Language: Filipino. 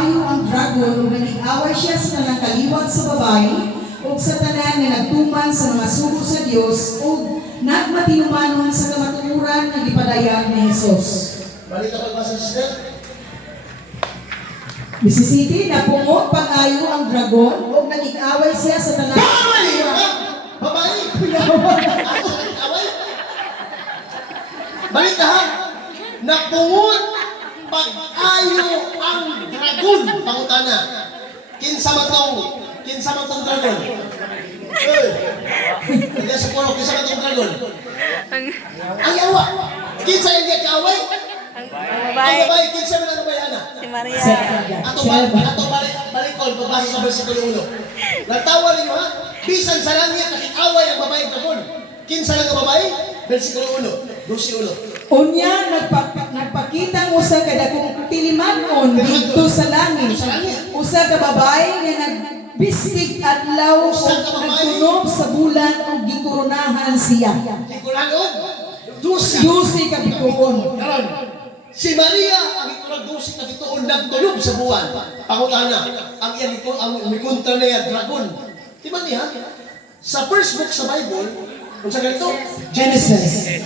pag-ayo ang dragon ug nag-away siya sa tanang kaliwat sa babae ug sa tanan nga nagtuman sa mga sugo sa Dios ug nagmatinumanon sa kamatuoran nga gipadayag ni Hesus. Balik ka pagbasa sa sister. Bisisiti na pungod pag-ayo ang dragon ug nag-away siya sa tanang Babae! Away! Balik ka ha! Napungod pag-ayo ang dragon. Pangutana. Kinsa man tong dragon? Hindi sa puro, kinsa man tong dragon? Ang yawa! Kinsa yung kaaway? Ang Ang babae, babae, kinsa man ang babae, ana? si Maria. Ato balik ko, pagbasa sa versikulo 1. Nagtawa ninyo ha? Bisan sa langit, nakikaway ang babae ng dragon. Kinsa lang ang babae? Versikulo 1, 12. unya nagpakita usa ka dakong tilimanon didto sa langit. Usa ka babae nga nagbistig adlaw ug nagtunog sa bulan ug gikoronahan siya. Likulanod, dusi. Dusi ka bituon. Karon, si Maria, ang iturag dusi ka bituon, nagtunog sa buwan. Pangutana, ang mikontra na yan, dragon. Di ba niya? Sa first book sa Bible, kung sa ganito, Genesis.